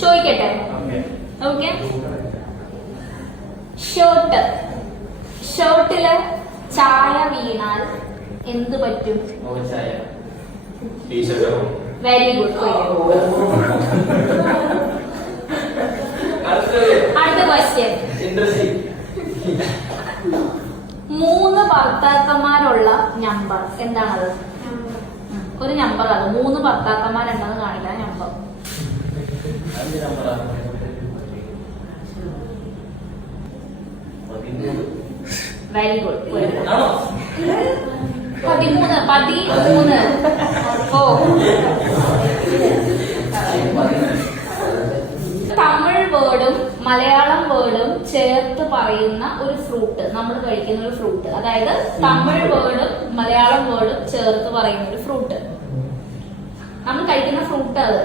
ചോദിക്കട്ടെ? Okay. Shirt. ഷർട്ടില് ചായ വീണാൽ എന്ത് പറ്റും? Very good. അടുത്ത ക്വസ്റ്റ്യൻ. 3 ഭർത്താക്കന്മാരുള്ള നമ്പർ എന്താണത്? ഒരു നമ്പർ അത് 3 ഭർത്താക്കന്മാരുണ്ടെന്ന് കാണില്ല നമ്പർ. Very good. 13. ഓ, തമിഴ് വേർഡും മലയാളം വേർഡും ചേർത്ത് പറയുന്ന ഒരു ഫ്രൂട്ട്, നമ്മൾ കഴിക്കുന്ന ഒരു ഫ്രൂട്ട്. അതായത് തമിഴ് വേർഡും മലയാളം വേർഡും ചേർത്ത് പറയുന്ന ഒരു ഫ്രൂട്ട്, നമ്മൾ കഴിക്കുന്ന ഫ്രൂട്ട് അത്.